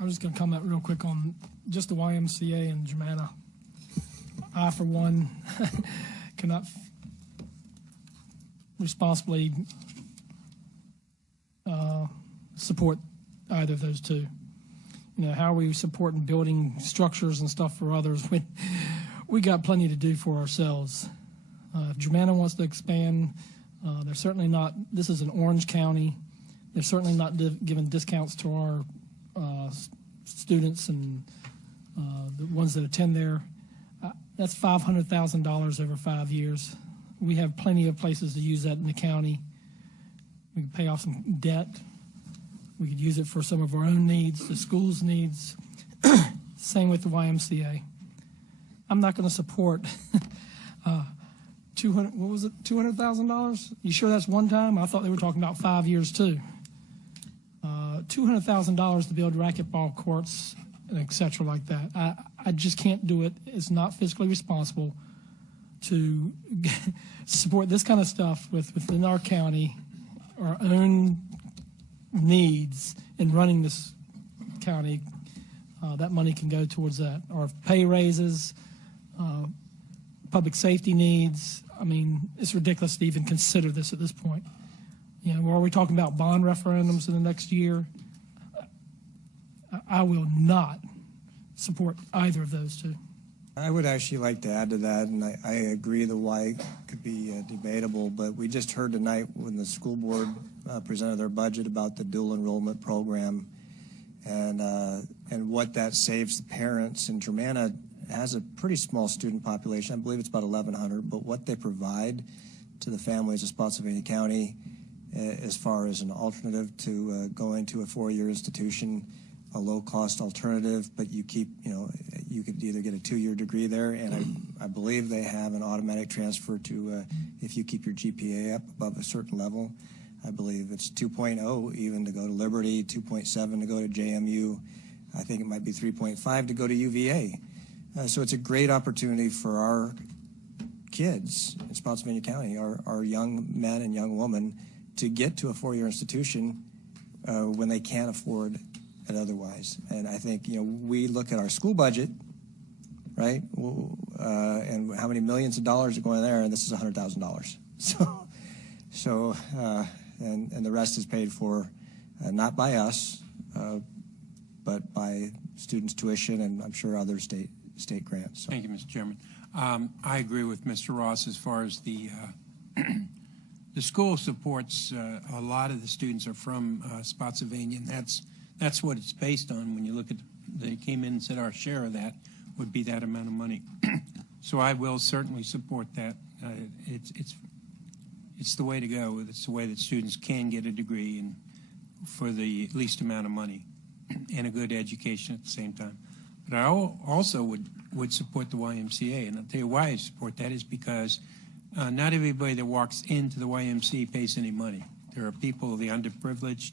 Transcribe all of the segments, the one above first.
I'm just going to comment real quick on just the YMCA and Germanna. I, for one, cannot responsibly support either of those two. You know, how are we supporting building structures and stuff for others when we got plenty to do for ourselves? If Germanna wants to expand, they're certainly not, this is an orange county. They're certainly not giving discounts to our students and the ones that attend there. That's $500,000 over 5 years. We have plenty of places to use that in the county. We can pay off some debt. We could use it for some of our own needs, the school's needs. Same with the YMCA. I'm not going to support $200,000? You sure that's one time? I thought they were talking about 5 years too. $200,000 to build racquetball courts and et cetera like that. I just can't do it. It's not fiscally responsible to support this kind of stuff within our county, our own needs in running this county. That money can go towards that. Or pay raises, public safety needs. I mean, it's ridiculous to even consider this at this point. You know, are we talking about bond referendums in the next year? I will not support either of those two. I would actually like to add to that, and I agree the why could be debatable, but we just heard tonight when the school board presented their budget about the dual enrollment program and what that saves the parents. And Germanna has a pretty small student population. I believe it's about 1,100, but what they provide to the families of Spotsylvania County as far as an alternative to going to a four-year institution, a low-cost alternative, but you keep, you know, you could either get a 2-year degree there, and I believe they have an automatic transfer to if you keep your GPA up above a certain level. I believe it's 2.0 even to go to Liberty, 2.7 to go to JMU. I think it might be 3.5 to go to UVA. So it's a great opportunity for our kids in Spotsylvania County, our young men and young women, to get to a four-year institution when they can't afford it otherwise. And I think, you know, we look at our school budget, right, and how many millions of dollars are going there, and this is $100,000. And the rest is paid for not by us, but by students' tuition and I'm sure other state grants. So. Thank you, Mr. Chairman. I agree with Mr. Ross as far as the the school supports a lot of the students are from Spotsylvania, and that's what it's based on. When you look at, they came in and said our share of that would be that amount of money. So I will certainly support that. It's the way to go. It's the way that students can get a degree and for the least amount of money and a good education at the same time. But I also would support the YMCA, and I'll tell you why I support that is because not everybody that walks into the YMCA pays any money. There are people, the underprivileged,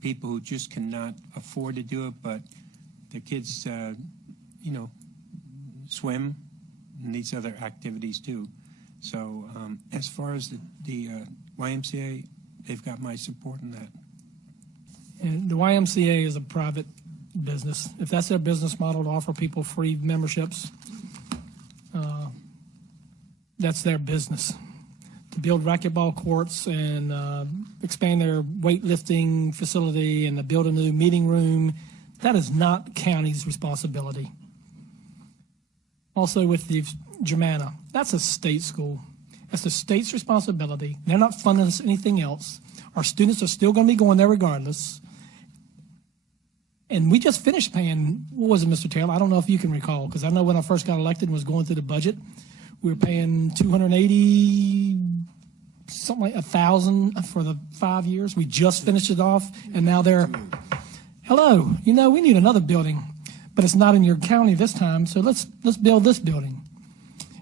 people who just cannot afford to do it, but their kids, you know, swim and these other activities too. So as far as the YMCA, they've got my support in that. And the YMCA is a private business. If that's their business model to offer people free memberships, that's their business. To build racquetball courts and expand their weightlifting facility and to build a new meeting room, that is not county's responsibility. Also with the Germanna, that's a state school. That's the state's responsibility. They're not funding us anything else. Our students are still going to be going there regardless. And we just finished paying, what was it, Mr. Taylor? I don't know if you can recall, because I know when I first got elected and was going through the budget, we were paying $280, something like $1,000 for the 5 years. We just finished it off, and now they're, hello, you know, we need another building, but it's not in your county this time, so let's build this building.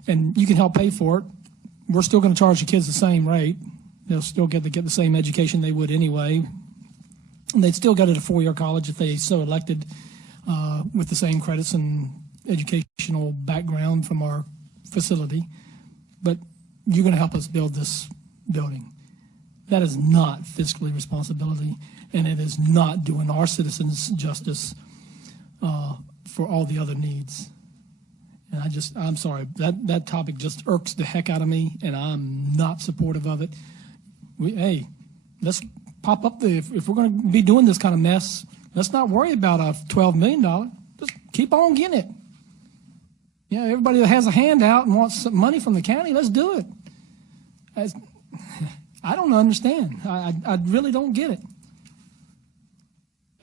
And you can help pay for it. We're still going to charge the kids the same rate. They'll still get the same education they would anyway. And they'd still go to the four-year college if they so elected with the same credits and educational background from our facility. But you're going to help us build this building. That is not fiscally responsibility, and it is not doing our citizens justice for all the other needs. And I'm sorry, that topic just irks the heck out of me, and I'm not supportive of it. Hey, let's pop up if we're going to be doing this kind of mess, let's not worry about a $12 million. Just keep on getting it. Yeah, everybody that has a handout and wants some money from the county, let's do it. I don't understand. I really don't get it.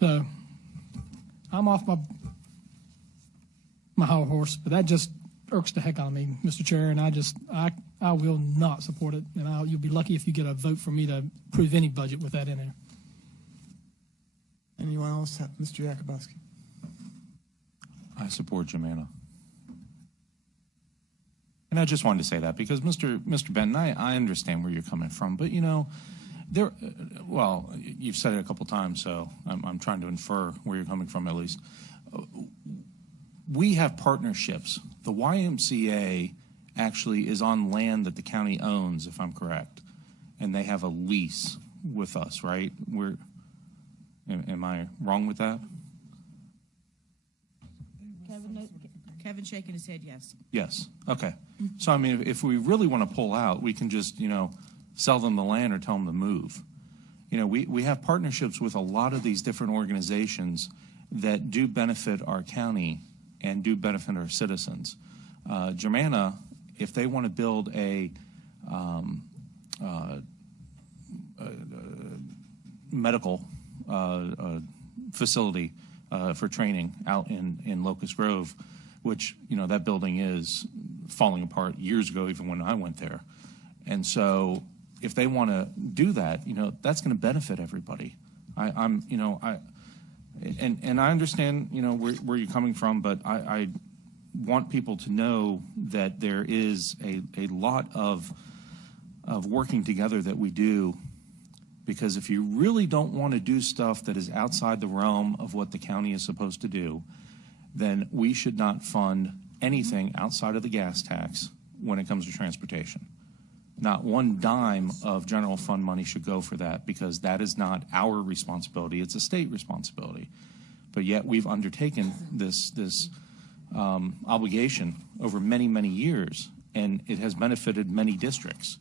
So I'm off my high horse, but that just irks the heck out of me, Mr. Chair, and I will not support it, and you'll be lucky if you get a vote for me to approve any budget with that in there. Anyone else? Mr. Yakubowski. I support Germanna. And I just wanted to say that because Mr. Benton, I understand where you're coming from, but you know, well, you've said it a couple times, so I'm trying to infer where you're coming from at least. We have partnerships. The YMCA actually is on land that the county owns, if I'm correct, and they have a lease with us, right? Am I wrong with that? Kevin shaking his head, yes. Yes. Okay. So, I mean, if we really want to pull out, we can just, sell them the land or tell them to move. We have partnerships with a lot of these different organizations that do benefit our county and do benefit our citizens. Germanna, if they want to build a medical facility for training out in Locust Grove, which, that building is falling apart years ago, even when I went there. And so if they want to do that, that's going to benefit everybody. I understand, where you're coming from, but I want people to know that there is a lot of working together that we do, because if you really don't want to do stuff that is outside the realm of what the county is supposed to do, then we should not fund anything outside of the gas tax when it comes to transportation. Not one dime of general fund money should go for that, because that is not our responsibility. It's a state responsibility. But yet we've undertaken this obligation over many, many years, and it has benefited many districts.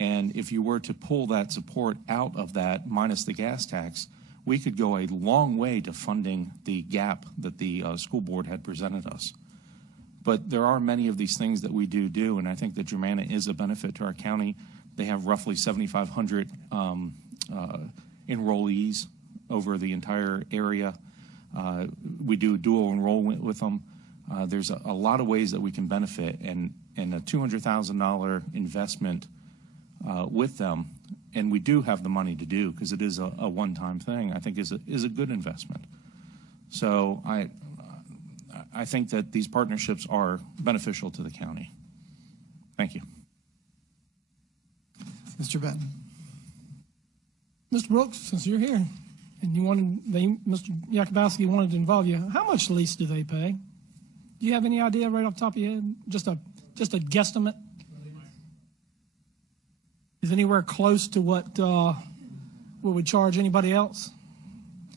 And if you were to pull that support out of that minus the gas tax, we could go a long way to funding the gap that the school board had presented us. But there are many of these things that we do, and I think that Germanna is a benefit to our county. They have roughly 7,500 enrollees over the entire area. We do dual enrollment with them. There's a lot of ways that we can benefit, and a $200,000 investment with them, and we do have the money to do, because it is a one-time thing, I think is a good investment. So I think that these partnerships are beneficial to the county. Thank you. Mr. Benton. Mr. Brooks, since you're here, and Mr. Yakubowski wanted to involve you, how much lease do they pay? Do you have any idea right off the top of your head? Just a guesstimate? Is anywhere close to what we would charge anybody else?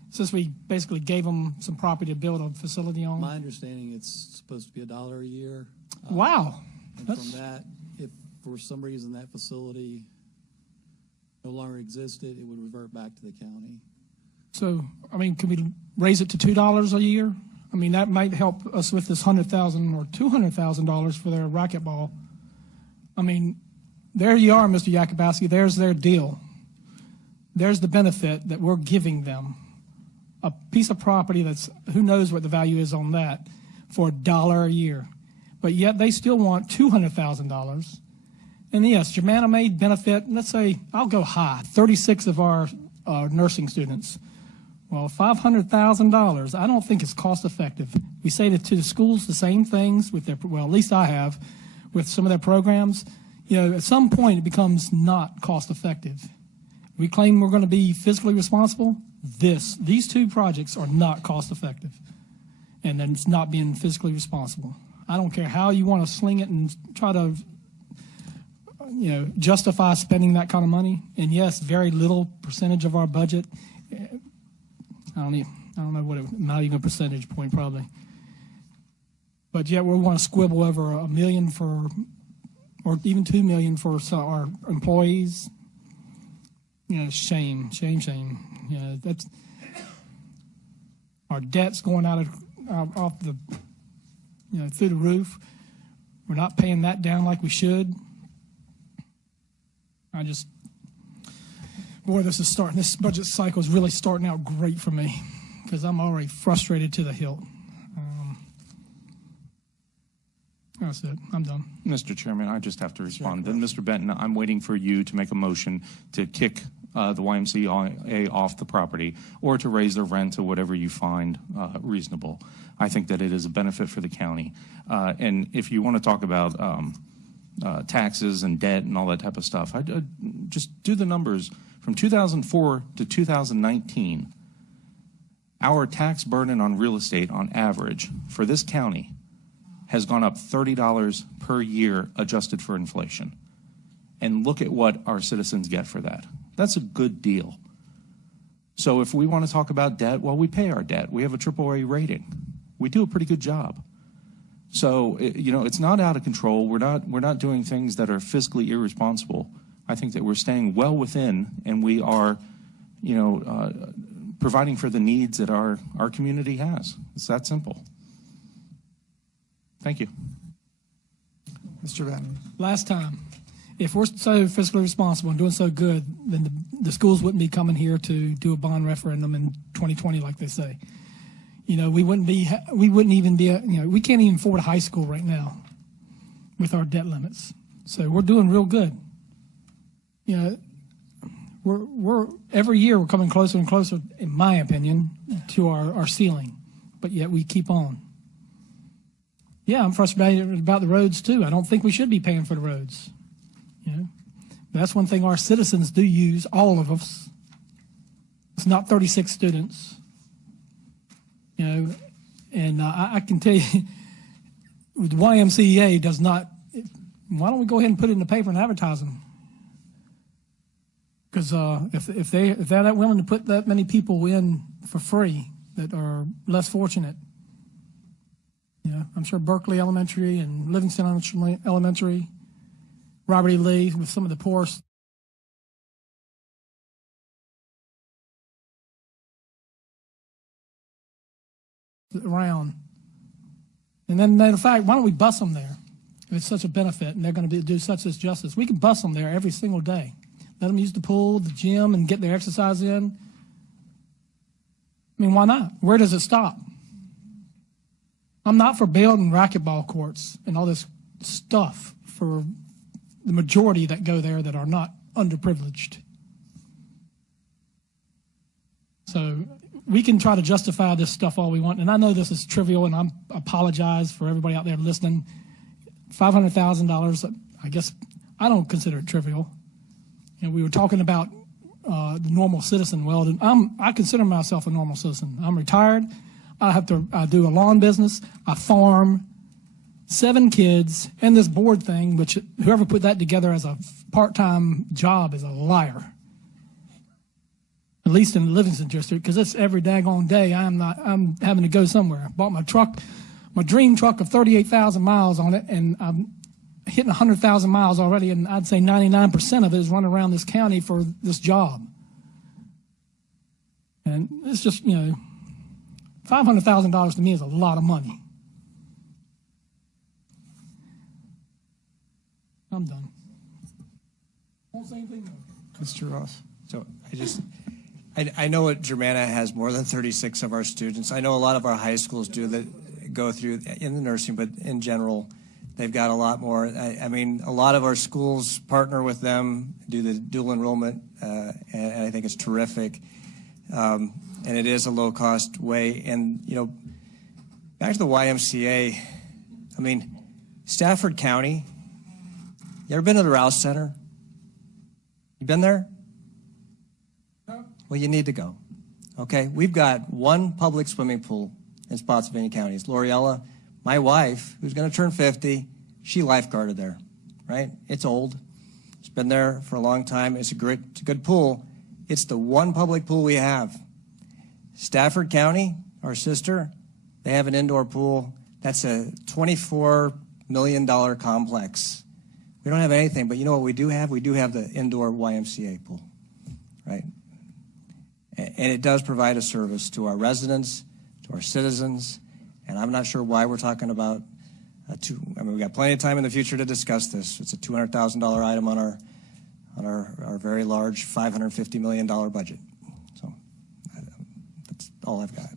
Since we basically gave them some property to build a facility on. My understanding, it's supposed to be $1 a year. Wow. And from that, if for some reason that facility no longer existed, it would revert back to the county. So, I mean, can we raise it to $2 a year? I mean, that might help us with this $100,000 or $200,000 for their racquetball. I mean, there you are, Mr. Yakubowski. There's their deal. There's the benefit that we're giving them. A piece of property that's, who knows what the value is on that, for $1 a year. But yet they still want $200,000. And yes, Germanna may benefit, let's say, I'll go high, 36 of our nursing students. Well, $500,000, I don't think it's cost effective. We say to the schools the same things with their, well, at least I have, with some of their programs. At some point it becomes not cost effective. We claim we're going to be fiscally responsible. These two projects are not cost effective, and then it's not being fiscally responsible. I don't care how you want to sling it and try to justify spending that kind of money. And yes, very little percentage of our budget. I don't know not even a percentage point probably. But yet we want to squibble over $1 million or even $2 million for our employees. Shame. That's our debt's going off the, through the roof. We're not paying that down like we should. This budget cycle is really starting out great for me because I'm already frustrated to the hilt. That's it. I'm done. Mr. Chairman, I just have to respond. Then, Mr. Benton, I'm waiting for you to make a motion to kick the YMCA off the property or to raise the rent to whatever you find reasonable. I think that it is a benefit for the county. And if you want to talk about taxes and debt and all that type of stuff, I just do the numbers. From 2004 to 2019, our tax burden on real estate on average for this county has gone up $30 per year adjusted for inflation. And look at what our citizens get for that. That's a good deal. So if we want to talk about debt, well, we pay our debt. We have a AAA rating. We do a pretty good job. So, it's not out of control. We're not doing things that are fiscally irresponsible. I think that we're staying well within, and we are, providing for the needs that our community has. It's that simple. Thank you. Mr. Benton. Last time, if we're so fiscally responsible and doing so good, then the schools wouldn't be coming here to do a bond referendum in 2020 like they say. We wouldn't even be, we can't even afford a high school right now with our debt limits. So we're doing real good. We're every year we're coming closer and closer, in my opinion, to our ceiling, but yet we keep on. Yeah, I'm frustrated about the roads too. I don't think we should be paying for the roads. But that's one thing our citizens do use, all of us. It's not 36 students. And I can tell you, the YMCA does not. Why don't we go ahead and put it in the paper and advertise them? Because if they're that willing to put that many people in for free that are less fortunate, I'm sure Berkeley Elementary and Livingston Elementary, Robert E. Lee with some of the poorest. Around. And then, matter of fact, why don't we bus them there? If it's such a benefit and they're going to do such as justice, we can bus them there every single day. Let them use the pool, the gym, and get their exercise in. Why not? Where does it stop? I'm not for building racquetball courts and all this stuff for the majority that go there that are not underprivileged. So we can try to justify this stuff all we want, and I know this is trivial, and I apologize for everybody out there listening. $500,000, I guess I don't consider it trivial. We were talking about the normal citizen. Well, I consider myself a normal citizen. I'm retired. I do a lawn business. I farm, 7 kids, and this board thing, which whoever put that together as a part-time job is a liar. At least in the Livingston district, because it's every daggone day I'm having to go somewhere. I bought my dream truck of 38,000 miles on it, and I'm hitting 100,000 miles already, and I'd say 99% of it is running around this county for this job. And it's just, $500,000 to me is a lot of money. I'm done. Won't say anything more. Mr. Ross. So I know what Germanna has more than 36 of our students. I know a lot of our high schools do that go through in the nursing, but in general, they've got a lot more. I mean, a lot of our schools partner with them, do the dual enrollment, and I think it's terrific. And it is a low-cost way. And, back to the YMCA, Stafford County, you ever been to the Rouse Center? You been there? Well, you need to go. Okay? We've got one public swimming pool in Spotsylvania County. It's L'Oreella. My wife, who's going to turn 50, she lifeguarded there, right? It's old. It's been there for a long time. It's a good pool. It's the one public pool we have. Stafford County, our sister, they have an indoor pool. That's a $24 million complex. We don't have anything, but you know what we do have? We do have the indoor YMCA pool, right? And it does provide a service to our residents, to our citizens, and I'm not sure why we're talking about we've got plenty of time in the future to discuss this. It's a $200,000 item on our very large $550 million budget. So that's all I've got.